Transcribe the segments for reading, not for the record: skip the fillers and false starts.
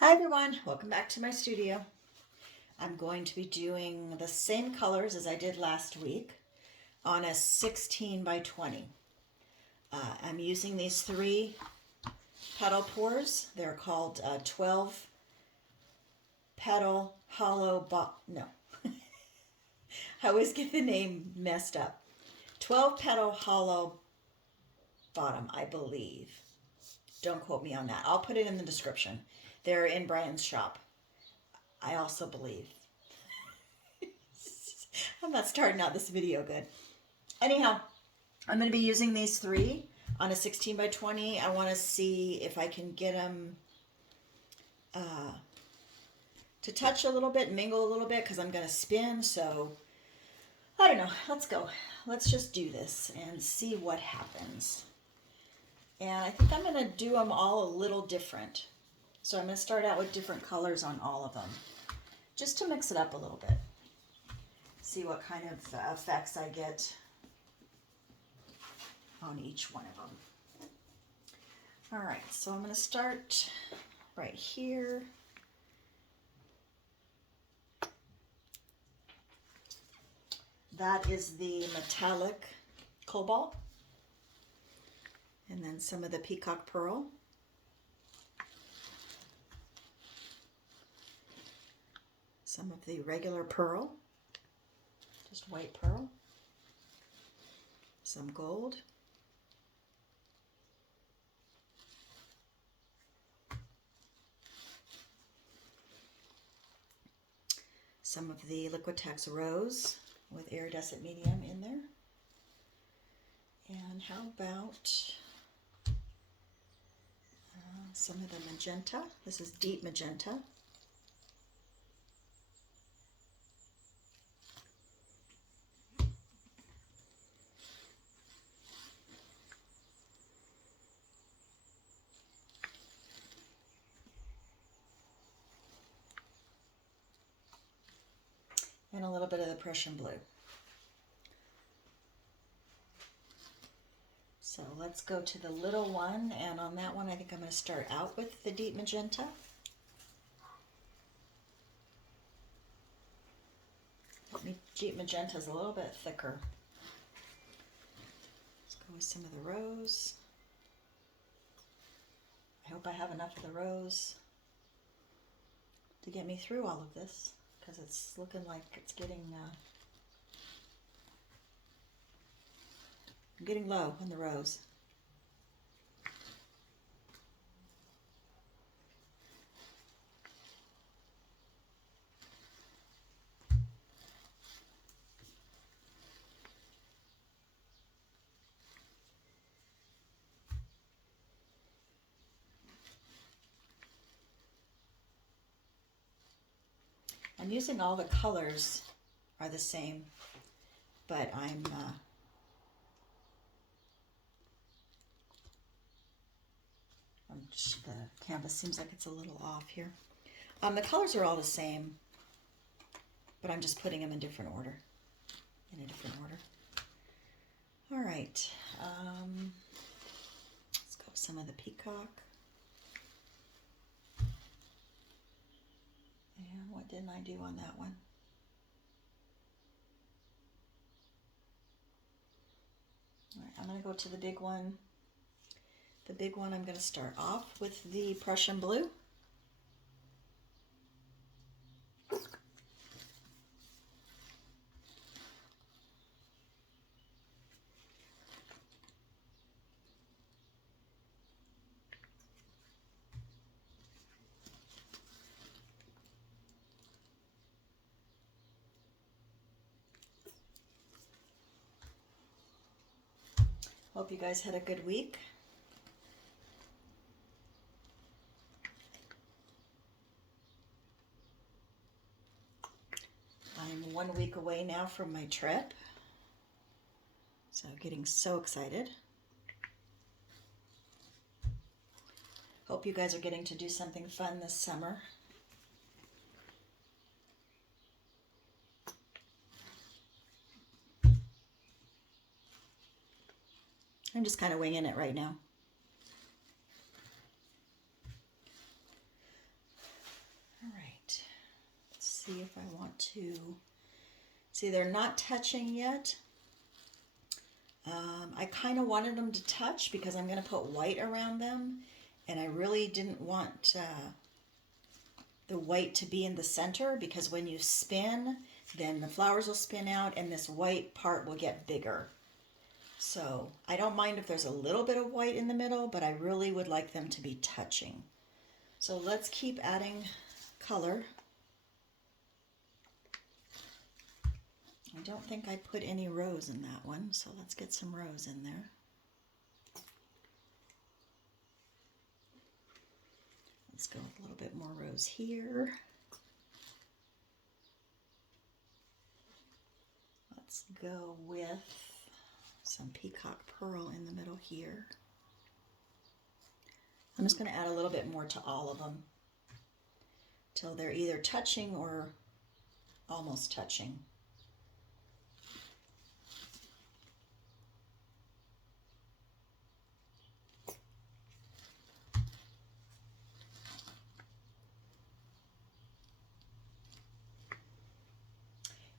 Hi everyone, welcome back to my studio. I'm going to be doing the same colors as I did last week on a 16 by 20. I'm using these three petal pours. They're called 12 petal hollow no. I always get the name messed up. 12 petal hollow bottom, I believe. Don't quote me on that. I'll put it in the description. They're in Bryan's shop, I also believe. I'm not starting out this video good. Anyhow, I'm going to be using these three on a 16 by 20. I want to see if I can get them to touch a little bit, mingle a little bit, because I'm going to spin. So, I don't know. Let's go. Let's just do this and see what happens. And I think I'm going to do them all a little different. So I'm going to start out with different colors on all of them, just to mix it up a little bit. See what kind of effects I get on each one of them. All right, so I'm going to start right here. That is the metallic cobalt. And then some of the peacock pearl. Some of the regular pearl, just white pearl. Some gold. Some of the Liquitex rose with iridescent medium in there. And how about some of the magenta? This is deep magenta. And a little bit of the Prussian blue. So let's go to the little one, and on that one I think I'm going to start out with the deep magenta. Deep magenta is a little bit thicker. Let's go with some of the rose. I hope I have enough of the rose to get me through all of this, because it's looking like it's getting I'm getting low on the rose. I'm using all the colors are the same, but the canvas seems like it's a little off here. The colors are all the same, but I'm just putting them in different order. In a different order. All right. Let's go with some of the peacock. And what didn't I do on that one? All right, I'm going to go to the big one. The big one, I'm going to start off with the Prussian blue. Hope you guys had a good week. I'm 1 week away now from my trip, so getting so excited. Hope you guys are getting to do something fun this summer. I'm just kind of winging it right now. see if I want to. See, they're not touching yet. I kind of wanted them to touch because I'm going to put white around them, and I really didn't want the white to be in the center, because when you spin, then the flowers will spin out and this white part will get bigger. So I don't mind if there's a little bit of white in the middle, but I really would like them to be touching. So let's keep adding color. I don't think I put any rose in that one, so let's get some rose in there. Let's go with a little bit more rose here. Let's go with some peacock pearl in the middle here. I'm just going to add a little bit more to all of them till they're either touching or almost touching.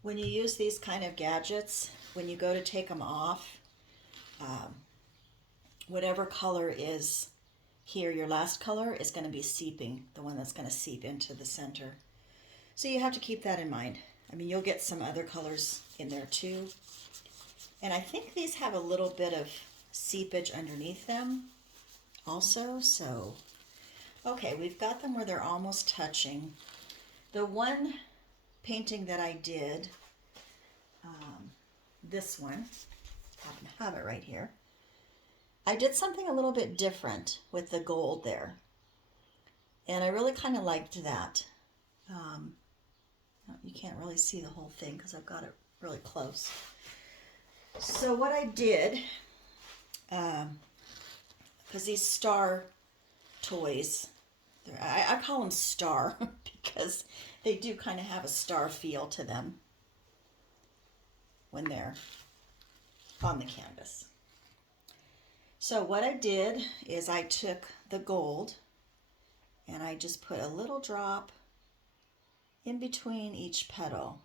When you use these kind of gadgets, when you go to take them off, whatever color is here, your last color, is going to be seeping, the one that's going to seep into the center. So you have to keep that in mind. I mean, you'll get some other colors in there too. And I think these have a little bit of seepage underneath them also. So, okay, we've got them where they're almost touching. The one painting that I did, this one, I happen to have it right here. I did something a little bit different with the gold there, and I really kind of liked that. You can't really see the whole thing because I've got it really close. So what I did, because these star toys, I call them star because they do kind of have a star feel to them when they're on the canvas. So what I did is I took the gold and I just put a little drop in between each petal.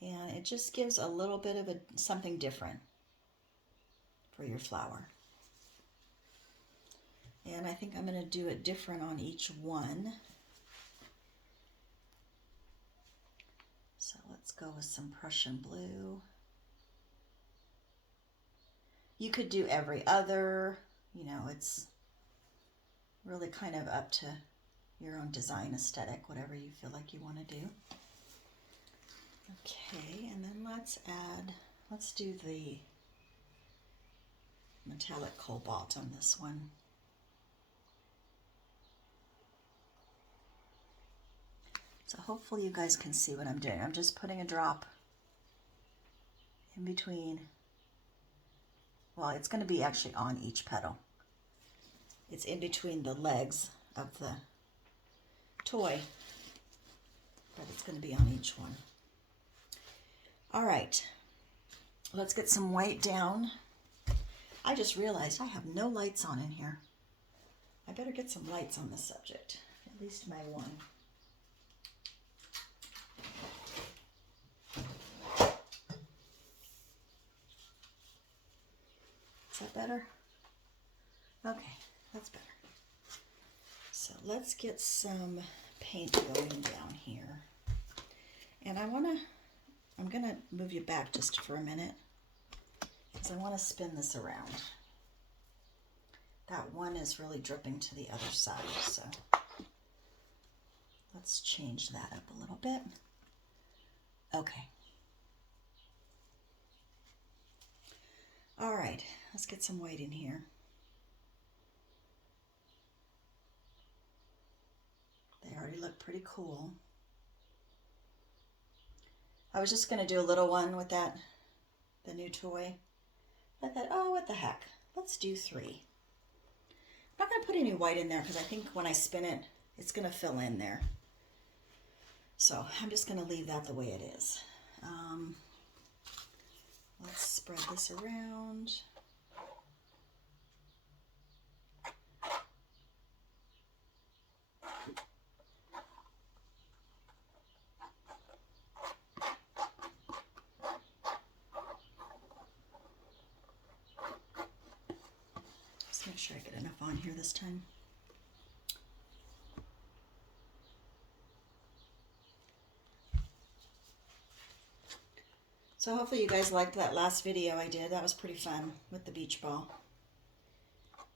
And it just gives a little bit of something different for your flower. And I think I'm going to do it different on each one. So let's go with some Prussian blue. You could do every other, you know, it's really kind of up to your own design aesthetic, whatever you feel like you want to do. Okay, and then let's do the metallic cobalt on this one. So hopefully you guys can see what I'm doing. I'm just putting a drop in between. Well, it's going to be actually on each petal. It's in between the legs of the toy, but it's going to be on each one. All right, let's get some white down. I just realized I have no lights on in here. I better get some lights on this subject, at least my one. Is that better? Okay, that's better. So let's get some paint going down here. And I'm gonna move you back just for a minute because I want to spin this around. That one is really dripping to the other side, so let's change that up a little bit. Okay. All right, let's get some white in here. They already look pretty cool. I was just going to do a little one with the new toy. I thought, oh, what the heck? Let's do 3. I'm not going to put any white in there because I think when I spin it, it's going to fill in there. So I'm just going to leave that the way it is. Let's spread this around. Let's make sure I get enough on here this time. So hopefully you guys liked that last video I did. That was pretty fun with the beach ball.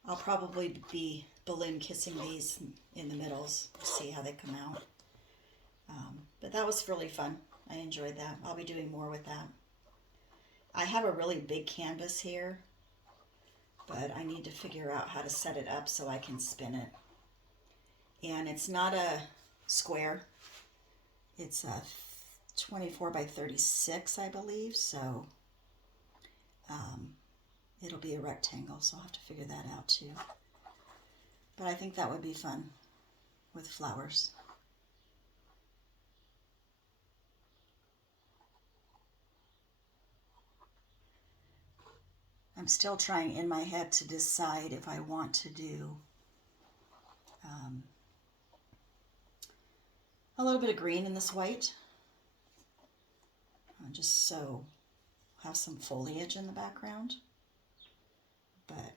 I'll probably be balloon kissing these in the middles, see how they come out. But that was really fun. I enjoyed that. I'll be doing more with that. I have a really big canvas here, but I need to figure out how to set it up so I can spin it. And it's not a square. It's a 24 by 36, I believe, so it'll be a rectangle, so I'll have to figure that out too. But I think that would be fun with flowers. I'm still trying in my head to decide if I want to do a little bit of green in this white, just so have some foliage in the background, but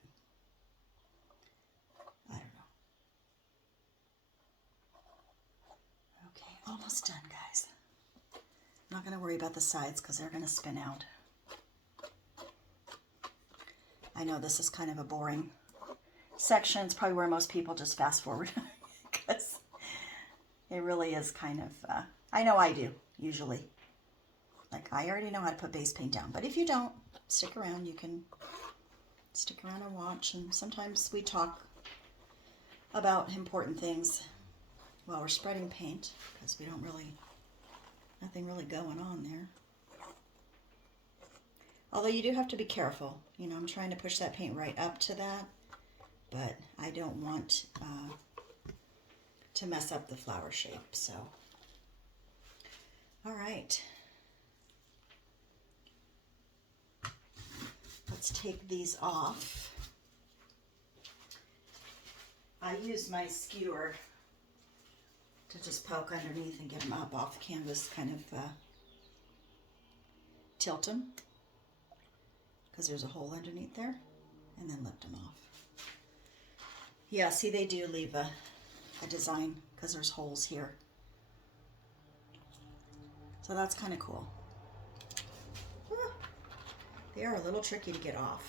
I don't know. Okay, almost done, guys. I'm not going to worry about the sides because they're going to spin out. I know this is kind of a boring section. It's probably where most people just fast forward because it really is kind of, I know I do usually. Like, I already know how to put base paint down, but if you don't, stick around. You can stick around and watch, and sometimes we talk about important things while we're spreading paint because we don't really, nothing really going on there. Although you do have to be careful. You know, I'm trying to push that paint right up to that, but I don't want to mess up the flower shape, so. All right. Let's take these off. I use my skewer to just poke underneath and get them up off the canvas, kind of tilt them, because there's a hole underneath there, and then lift them off. Yeah, see, they do leave a design because there's holes here. So that's kind of cool. They are a little tricky to get off.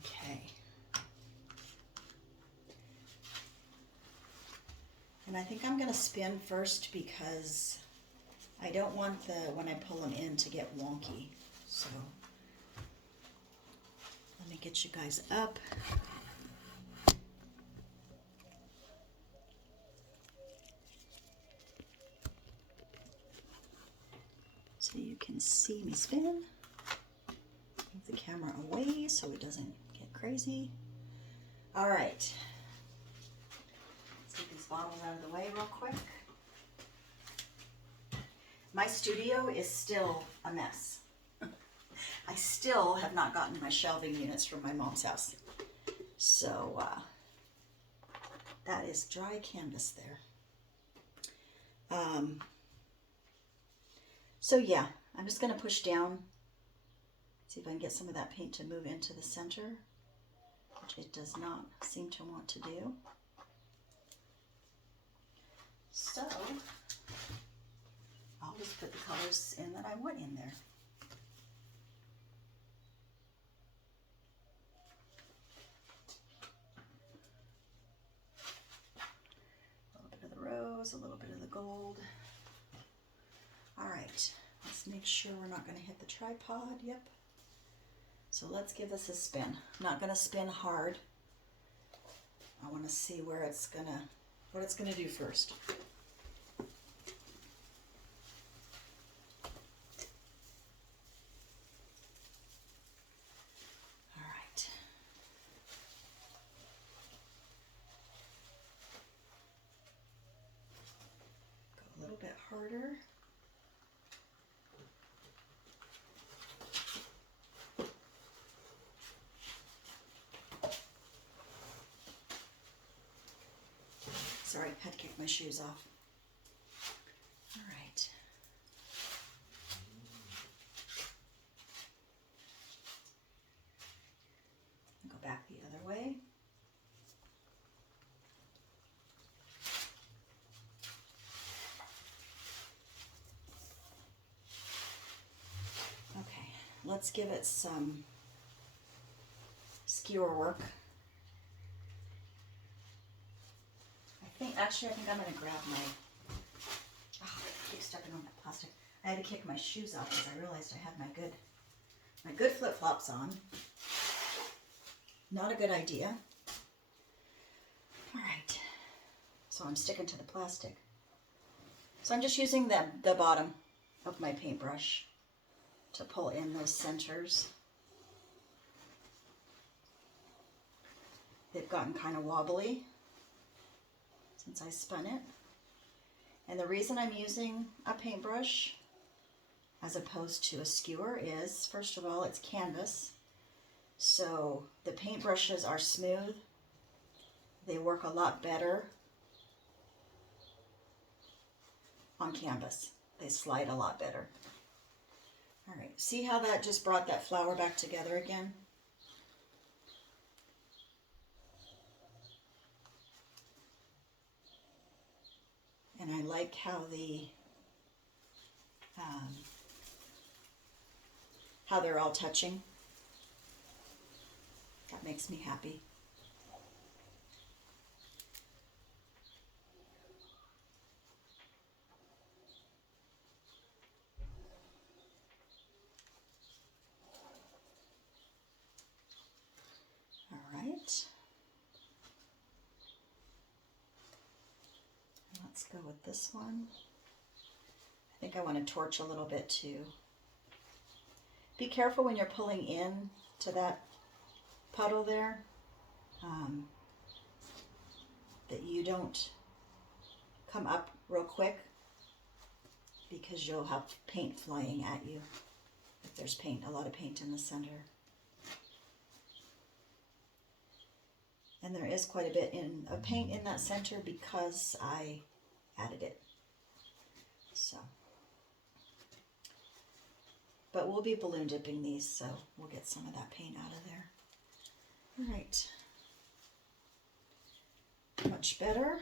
Okay. And I think I'm going to spin first because I don't want the, when I pull them in, to get wonky. So let me get you guys up. So you can see me spin. Move the camera away so it doesn't get crazy. All right. Let's get these bottles out of the way real quick. My studio is still a mess. I still have not gotten my shelving units from my mom's house. So that is dry canvas there. So yeah, I'm just going to push down, see if I can get some of that paint to move into the center, which it does not seem to want to do. So I'll just put the colors in that I want in there. A little bit of the rose, a little bit of the gold. All right, let's make sure we're not going to hit the tripod. Yep. So let's give this a spin. I'm not going to spin hard. I want to see where it's gonna, what it's going to do first. All right. Go a little bit harder. Sorry, had to kick my shoes off. All right. let's give it some skewer work. I think I'm going to grab my, oh, I keep stepping on that plastic. I had to kick my shoes off because I realized I had my good flip-flops on. Not a good idea. All right, so I'm sticking to the plastic. So I'm just using the bottom of my paintbrush to pull in those centers. They've gotten kind of wobbly since I spun it. And the reason I'm using a paintbrush as opposed to a skewer is, first of all, it's canvas. So the paintbrushes are smooth. They work a lot better on canvas. They slide a lot better. All right, see how that just brought that flower back together again? And I like how how they're all touching. That makes me happy. All right. Let's go with this one. I think I want to torch a little bit too. Be careful when you're pulling in to that puddle there, that you don't come up real quick, because you'll have paint flying at you if there's a lot of paint in the center. And there is quite a bit of paint in that center because I added it. So, but we'll be balloon dipping these, so we'll get some of that paint out of there. All right. Much better.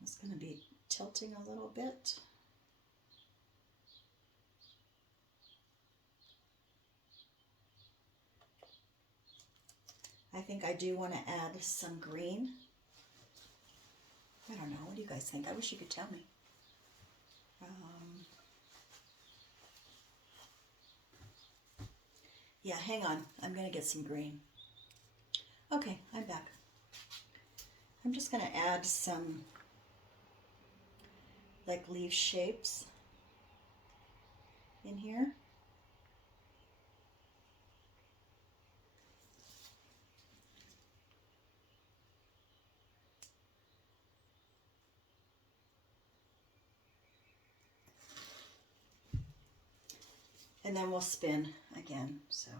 It's going to be tilting a little bit. I think I do want to add some green. I don't know. What do you guys think? I wish you could tell me. Yeah, hang on. I'm going to get some green. Okay, I'm back. I'm just going to add some like leaf shapes in here. And then we'll spin again, so.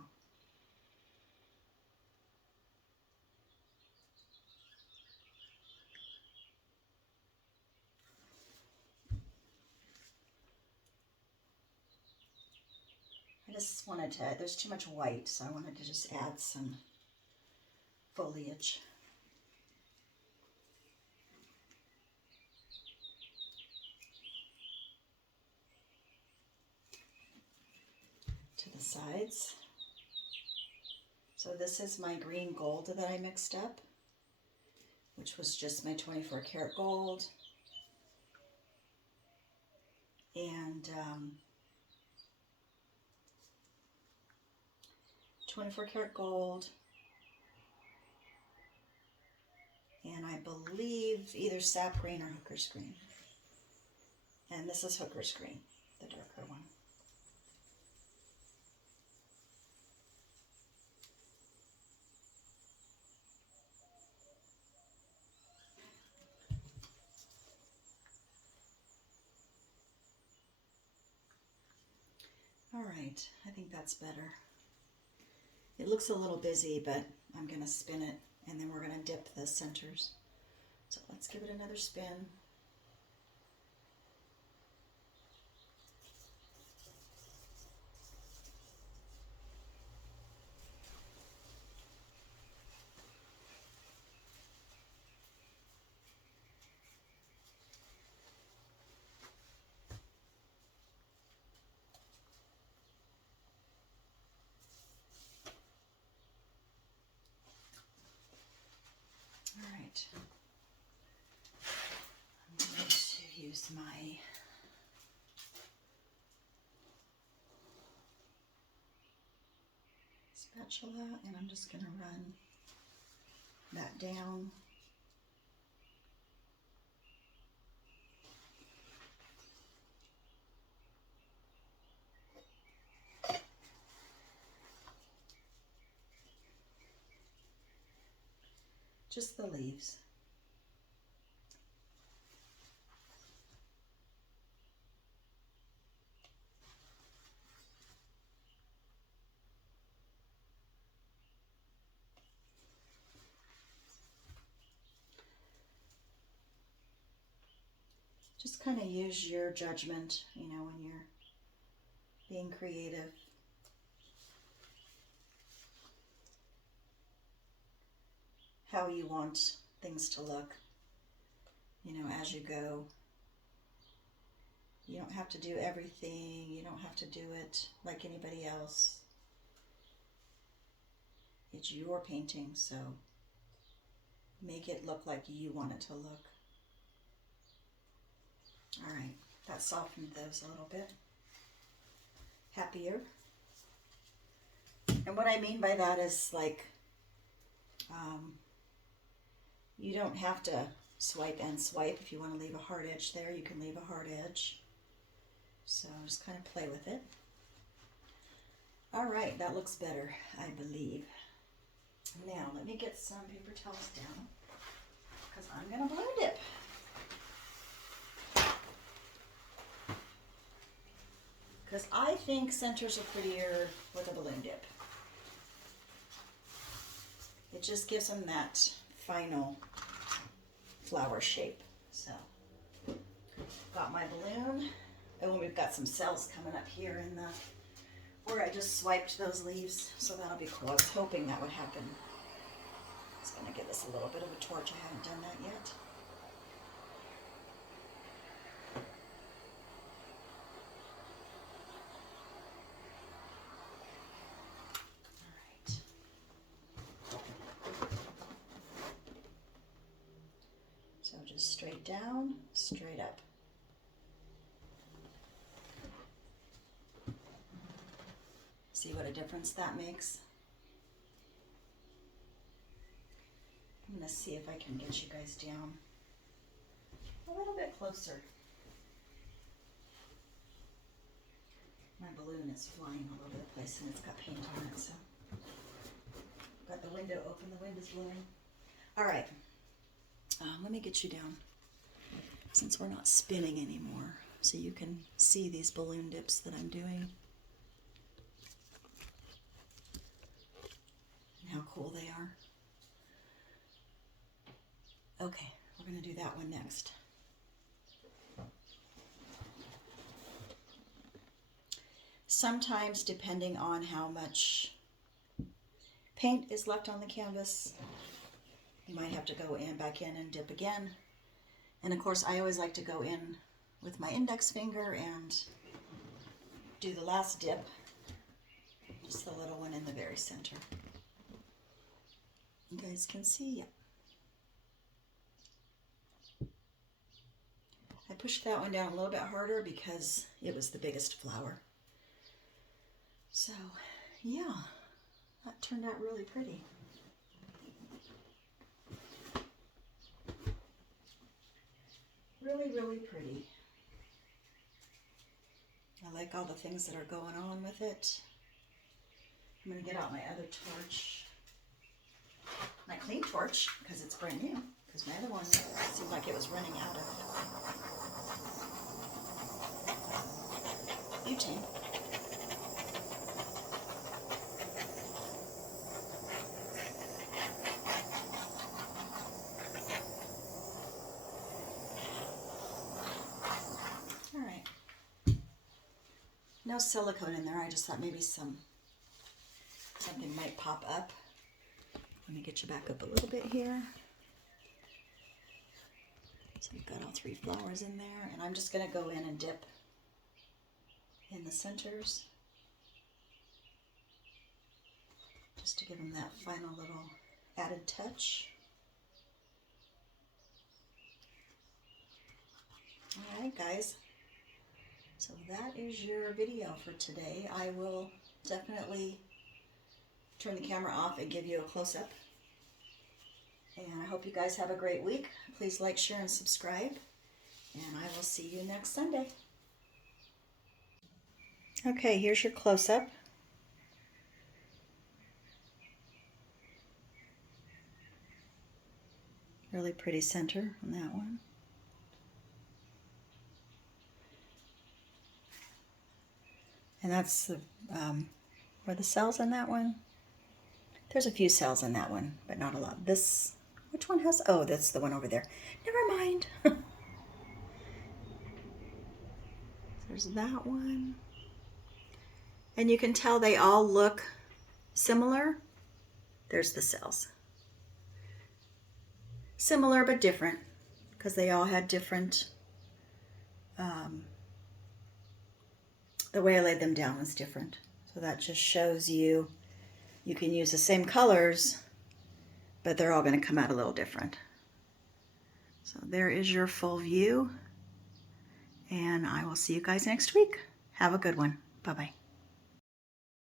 I just wanted to, there's too much white, so I wanted to just add some foliage. To the sides. So this is my green gold that I mixed up, which was just my 24 karat gold. And 24 karat gold. And I believe either sap green or hooker's green. And this is hooker's green, the darker one. All right, I think that's better. It looks a little busy, but I'm going to spin it, and then we're going to dip the centers. So let's give it another spin. right. I'm going to use my spatula, and I'm just going to run that down. Just the leaves. Just kind of use your judgment, you know, when you're being creative. How you want things to look, you know, as you go. You don't have to do everything. You don't have to do it like anybody else. It's your painting, so make it look like you want it to look. All right, that softened those a little bit. Happier. And what I mean by that is like, you don't have to swipe and swipe. If you want to leave a hard edge there, you can leave a hard edge. So just kind of play with it. All right, that looks better, I believe. Now, let me get some paper towels down because I'm going to balloon dip. Because I think centers are prettier with a balloon dip. It just gives them that final flower shape. So, got my balloon. Oh, we've got some cells coming up here in the, where I just swiped those leaves. So that'll be cool. I was hoping that would happen. I was going to give this a little bit of a torch. I haven't done that yet. So just straight down, straight up. See what a difference that makes? I'm going to see if I can get you guys down a little bit closer. My balloon is flying all over the place and it's got paint on it, so got the window open, the wind is blowing. All right. Let me get you down since we're not spinning anymore so you can see these balloon dips that I'm doing and how cool they are. Okay, we're going to do that one next. Sometimes, depending on how much paint is left on the canvas, you might have to go in, back in and dip again. And of course, I always like to go in with my index finger and do the last dip, just the little one in the very center. You guys can see, yeah. I pushed that one down a little bit harder because it was the biggest flower. So, yeah, that turned out really pretty. Really, really pretty. I like all the things that are going on with it. I'm going to get out my other torch. My clean torch, because it's brand new. Because my other one seemed like it was running out of butane. No silicone in there. I just thought maybe something might pop up. Let me get you back up a little bit here. So we've got all three flowers in there, and I'm just going to go in and dip in the centers just to give them that final little added touch. right, guys. So that is your video for today. I will definitely turn the camera off and give you a close-up. And I hope you guys have a great week. Please like, share, and subscribe. And I will see you next Sunday. Okay, here's your close-up. Really pretty center on that one. And that's the, were the cells in that one? There's a few cells in that one, but not a lot. This, which one has, oh, that's the one over there. Never mind. There's that one. And you can tell they all look similar. There's the cells. Similar but different, because they all had different, the way I laid them down was different. So that just shows you, you can use the same colors, but they're all going to come out a little different. So there is your full view, and I will see you guys next week. Have a good one. Bye-bye.